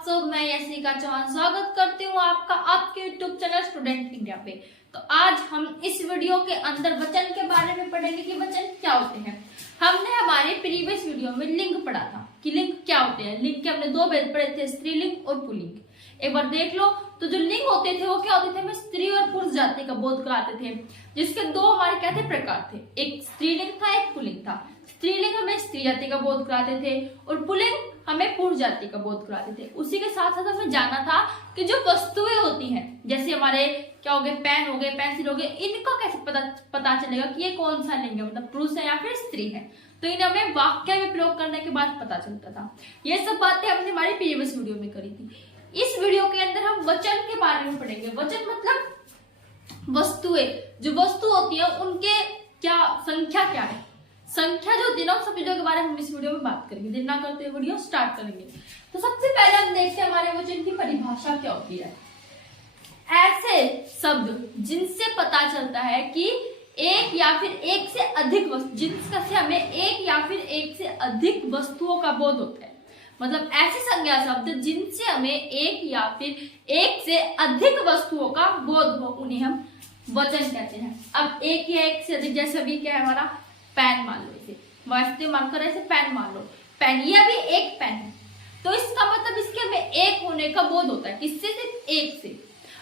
आप सब। मैं यशिका चौहान स्वागत करती हूँ आपका आपके YouTube चैनल स्टूडेंट इंडिया पे। तो आज हम इस वीडियो के अंदर वचन के बारे में पढ़ेंगे कि वचन क्या होते हैं। हमने हमारे प्रीवियस वीडियो में लिंग पढ़ा था कि लिंग क्या होते हैं। लिंग के हमने दो भेद पढ़े थे, स्त्रीलिंग और पुल्लिंग। एक बार देख लो। तो जो लिंग होते थे वो क्या होते थे, हमें स्त्री और पुरुष जाति का बोध कराते थे, जिसके दो हमारे क्या थे प्रकार थे, एक स्त्रीलिंग था एक पुल्लिंग था। स्त्रीलिंग हमें स्त्री जाति का बोध कराते थे और पुल्लिंग हमें पुरुष जाति का बोध कराते थे। उसी के साथ साथ हमें जाना था कि जो वस्तुएं होती हैं, जैसे हमारे क्या हो गए, पेन हो गए, पेंसिल हो गए, इनका कैसे पता चलेगा कि ये कौन सा लिंग है, मतलब पुरुष है या फिर स्त्री है। तो इन्हें हमें वाक्य में प्रयोग करने के बाद पता चलता था। ये सब बातें हमने हमारी प्रीवियस वीडियो में करी थी। इस वीडियो के अंदर हम वचन के बारे में पढ़ेंगे। वचन मतलब वस्तुएं, जो वस्तु होती है उनके क्या संख्या क्या है, संख्या जो होती है ना, सब चीजों के बारे में हम इस वीडियो में बात करेंगे। देर ना करते हुए वीडियो स्टार्ट करेंगे। तो सबसे पहले हम देखते हैं हमारे वचन की परिभाषा क्या होती है। ऐसे शब्द जिनसे पता चलता है कि एक या फिर एक से अधिक वस्तु, जिनसे हमें एक या फिर एक से अधिक वस्तुओं का बोध होता है। मतलब ऐसी संज्ञा शब्द जिनसे हमें एक या फिर एक से अधिक वस्तुओं का बोध हो, उन्हें हम वचन कहते हैं। अब एक या एक से अधिक, जैसे अभी क्या है हमारा पेन मान लो, इसे वास्तव मानकर ऐसे पेन मान लो, पेन ये अभी एक पेन है, तो इसका मतलब इसके हमें एक होने का बोध होता है। किससे? सिर्फ एक से।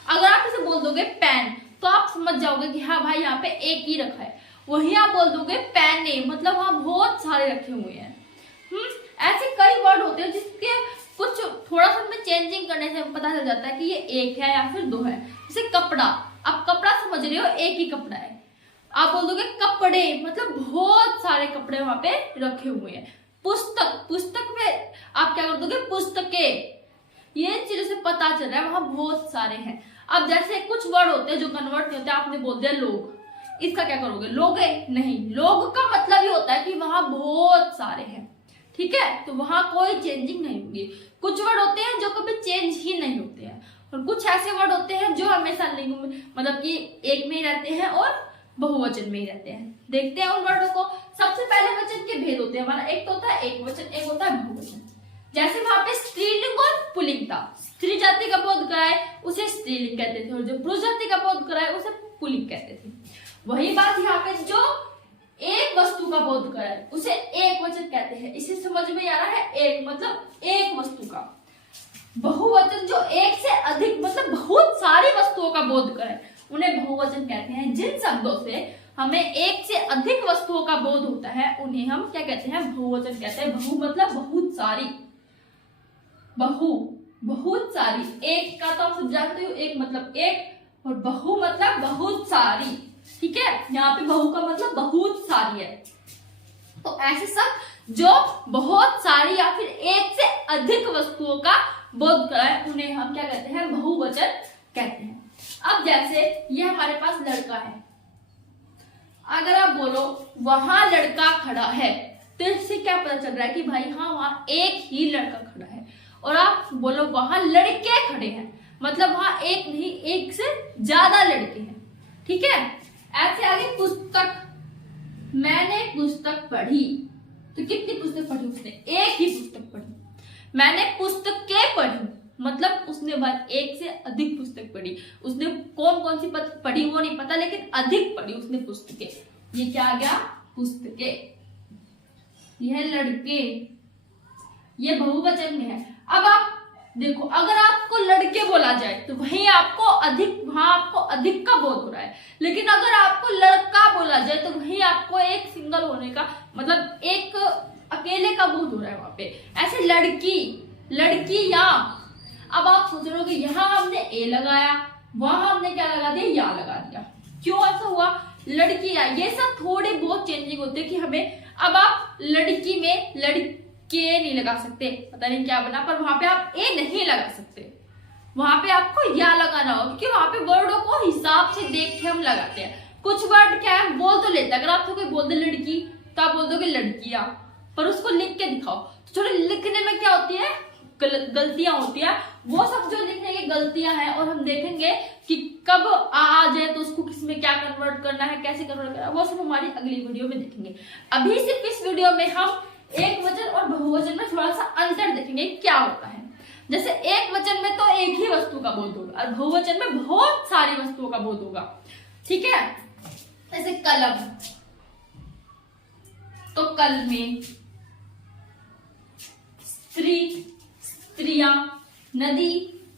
अगर आप इसे बोल दोगे पेन तो आप समझ जाओगे कि हाँ भाई यहाँ पे एक ही रखा है। वही आप बोल दोगे पेन नहीं, मतलब वहां बहुत सारे रखे हुए हैं। ऐसे कई वर्ड होते हैं जिसके कुछ थोड़ा सा में चेंजिंग करने से पता चल जाता है कि ये एक है या फिर दो है। जैसे कपड़ा, आप कपड़ा समझ रहे हो, एक ही कपड़ा है। आप बोल दोगे कपड़े, मतलब बहुत सारे कपड़े वहां पे रखे हुए हैं। पुस्तक, पुस्तक में आप क्या कर दोगे पुस्तकें। ये चीजों से पता चल रहा है वहां बहुत सारे हैं। अब जैसे कुछ वर्ड होते हैं जो कन्वर्ट नहीं होते, आपने बोल दिया लोग, इसका क्या करोगे, लोग नहीं। लोग का मतलब ये होता है कि वहां बहुत सारे हैं, ठीक है, तो वहां कोई चेंजिंग नहीं होगी। कुछ वर्ड होते हैं जो कभी चेंज ही नहीं होते हैं, और कुछ ऐसे वर्ड होते हैं जो हमेशा लिंग में मतलब कि एक में ही रहते हैं और बहुवचन में ही रहते हैं। देखते हैं उन वर्डों को। सबसे पहले वचन के भेद होते हैं हमारा, एक तो होता है एक वचन, एक होता है बहुवचन। जैसे वहां पे स्त्रीलिंग और पुल्लिंग था, स्त्री जाति का बोध कराए उसे स्त्रीलिंग कहते थे, और जो पुरुष जाति का बोध कराए उसे पुल्लिंग कहते थे। वही बात यहाँ पे जो एक वस्तु का बोध कराए उसे एक वचन कहते हैं। इसे समझ में आ रहा है, एक मतलब एक वस्तु का। बहुवचन जो एक से अधिक मतलब बहुत सारी वस्तुओं का बोध कराए उन्हें बहुवचन कहते हैं। जिन शब्दों से हमें एक से अधिक वस्तुओं का बोध होता है उन्हें हम क्या कहते हैं, बहुवचन कहते हैं। बहु मतलब बहुत सारी, बहु बहुत सारी। एक का तो आप सब जानते हो, एक मतलब एक, और बहु मतलब बहुत सारी, ठीक है। यहाँ पे बहु का मतलब बहुत सारी है। तो ऐसे शब्द जो बहुत सारी या फिर एक से अधिक वस्तुओं का बोध कराए उन्हें हम क्या कहते हैं, बहुवचन कहते हैं। अब जैसे ये हमारे पास लड़का है, अगर आप बोलो वहां लड़का खड़ा है, तो इससे क्या पता चल रहा है कि भाई हाँ वहां एक ही लड़का खड़ा है। और आप बोलो वहां लड़के खड़े हैं, मतलब वहां एक नहीं एक से ज्यादा लड़के हैं, ठीक है। ऐसे आगे पुस्तक, मैंने पुस्तक पढ़ी, तो कितनी पुस्तक पढ़ी उसने, एक ही पुस्तक पढ़ी। मैंने पुस्तकें पढ़ी, मतलब उसने बस एक से अधिक पुस्तक पढ़ी। उसने कौन कौन सी पढ़ी वो नहीं पता, लेकिन अधिक पढ़ी उसने पुस्तकें। ये क्या आ गया, पुस्तकें। यह लड़के, ये बहुवचन में है। अब आप देखो, अगर आपको लड़के बोला जाए तो वहीं आपको अधिक, वहां आपको अधिक का बोध हो रहा है। लेकिन अगर आपको लड़का बोला जाए तो वहीं आपको एक सिंगल होने का मतलब एक अकेले का बोध हो रहा है वहां पे। ऐसे लड़की, लड़की या, अब आप सोच रहे हो कि यहाँ हमने ए लगाया, वहां हमने क्या लगा दिया, या लगा दिया। क्यों ऐसा हुआ, लड़की या, ये सब थोड़े बहुत चेंजिंग होते हैं कि हमें। अब आप लड़की में लड़के नहीं लगा सकते, पता नहीं क्या बना, पर वहां पे आप ए नहीं लगा सकते, वहां पे आपको या लगाना होगा, क्योंकि वहां पे वर्डों को हिसाब से देख के हम लगाते हैं। कुछ वर्ड क्या है बोल तो लेते हैं, अगर आपको कोई बोल दे लड़की तो आप बोल दोगे लड़कियां, पर उसको लिख के दिखाओ तो थोड़े लिखने में क्या होती है, गलतियां होती है। वो सब जो लिखने की गलतियां हैं, और हम देखेंगे कि कब आ जाए तो उसको किस में क्या कन्वर्ट करना है, कैसे कन्वर्ट करना है, वो सब हमारी अगली वीडियो में देखेंगे। अभी सिर्फ इस वीडियो में हम एक वचन और बहुवचन में थोड़ा सा अंतर देखेंगे क्या होता है। जैसे एक वचन में तो एक ही वस्तु का बोध होगा और बहुवचन में बहुत सारी वस्तुओं का बोध होगा। ठीक है, जैसे कलम तो कलमें, स्त्री स्त्रियां, नदी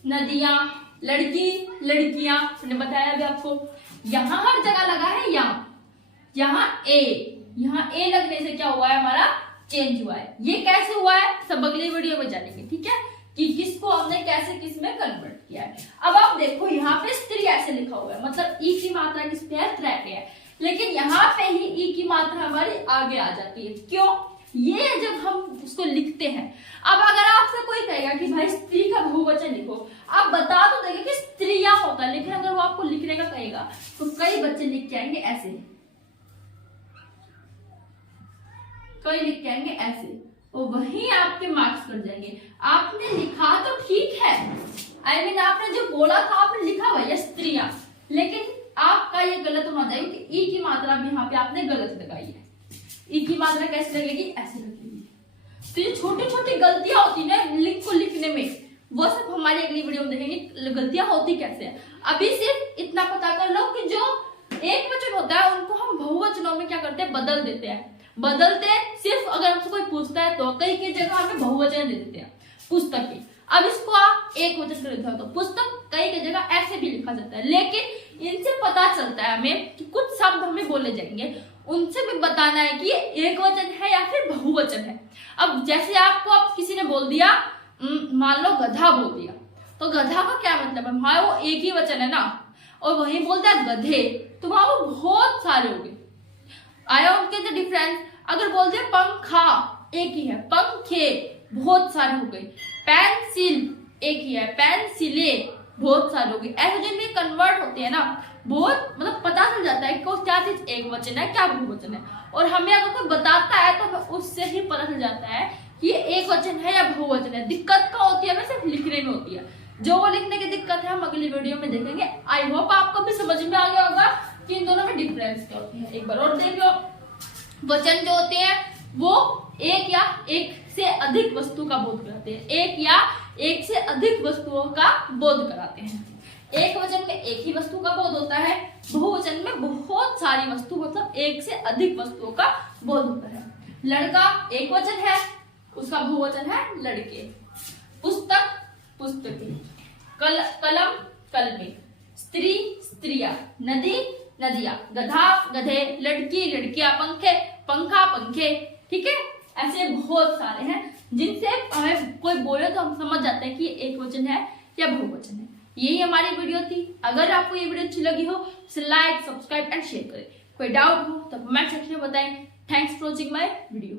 नदियां, लड़की लड़कियां, मैंने बताया अभी आपको। यहां हर जगह लगा है यहाँ ए लगने से क्या हुआ है, हमारा चेंज हुआ है। ये कैसे हुआ है सब अगले वीडियो में जानेंगे। ठीक है, कि किसको हमने कैसे किस में कन्वर्ट किया है। अब आप देखो यहाँ पे स्त्री ऐसे लिखा हुआ है, मतलब ई की मात्रा किस पे है, त्रय पे है, लेकिन यहाँ पे ही ई की मात्रा हमारी आगे आ जाती है। क्यों? ये जब हम उसको लिखते हैं, अब अगर आपसे कोई कहेगा कि भाई स्त्री का बहुवचन लिखो, आप बता तो देंगे कि स्त्रियां होता है, लेकिन अगर वो आपको लिखने का कहेगा तो कई बच्चे लिख के आएंगे ऐसे, कई लिख के आएंगे ऐसे, और वहीं आपके मार्क्स कट जाएंगे। आपने लिखा तो ठीक है, I mean, आपने जो बोला था आपने लिखा हुआ है स्त्रियां, लेकिन आपका ये गलत होना चाहिए कि ई की मात्रा भी यहाँ पे आपने गलत लगाई है। ई की मात्रा कैसे लगेगी, ऐसे लगेगी। तो ये छोटी छोटी गलतियां होती है ना लिंक को लिखने में, वो सब हमारी अगली वीडियो में देखेंगे गलतियां होती कैसे है। अभी सिर्फ इतना पता कर लो कि जो एक वचन होता है उनको हम बहुवचनों में क्या करते हैं, बदल देते हैं। बदलते सिर्फ अगर हमसे कोई पूछता है तो कई की जगह हमें बहुवचन दे देते हैं, पुस्तक की। अब इसको आप एक वचन कर देते हो तो पुस्तक, कई की जगह ऐसे भी लिखा जाता है। लेकिन इनसे पता चलता है हमें कि कुछ शब्द हमें बोले जाएंगे, उनसे भी बताना है कि ये एक वचन है या फिर बहुवचन है। अब जैसे आपको अब किसी ने बोल दिया, मान लो गधा बोल दिया, तो गधा का क्या मतलब है, वहां वो एक ही वचन है ना, और वही बोलता है गधे, तो वहां वो बहुत सारे हो गए। आया उनके जो डिफरेंस। अगर बोलते हैं पंखा, एक ही है, पंखे बहुत सारे हो गए। पेंसिल एक ही है, पेंसिले बहुत सारे हो गए। ऐसे जो भी कन्वर्ट होते हैं ना, बहुत मतलब पता चल जाता है कि क्या चीज एक वचन है क्या बहुवचन है। और हमें अगर कोई बताता है तो उससे ही पता चल जाता है कि ये एक वचन है या बहुवचन है। दिक्कत का होती है हमें सिर्फ लिखने में होती है, जो वो लिखने की दिक्कत है हम अगली वीडियो में देखेंगे। आई होप आपको भी समझ में आ गया होगा कि इन दोनों में डिफरेंस क्या होती है। एक बार और देख लो, वचन जो होते हैं वो एक या एक से अधिक वस्तु का बोध कराते हैं, एक या एक से अधिक वस्तुओं का बोध कराते हैं। एक वचन में एक ही वस्तु का बोध होता है, बहुवचन में बहुत सारी वस्तु मतलब एक से अधिक वस्तुओं का बोध होता है। लड़का एक वचन है, उसका बहुवचन है लड़के। पुस्तक पुस्तकें, कलम कलमें, स्त्री स्त्रियां, नदी नदियां, गधा गधे, लड़की लड़कियां, पंखे पंखा पंखे। ठीक है, ऐसे बहुत सारे हैं जिनसे हमें कोई बोले तो हम समझ जाते हैं कि ये एक वचन है या बहुवचन है। यही हमारी वीडियो थी। अगर आपको ये वीडियो अच्छी लगी हो तो लाइक सब्सक्राइब एंड शेयर करें। कोई डाउट हो तो कमेंट सेक्शन में बताएं। Thanks for watching my video.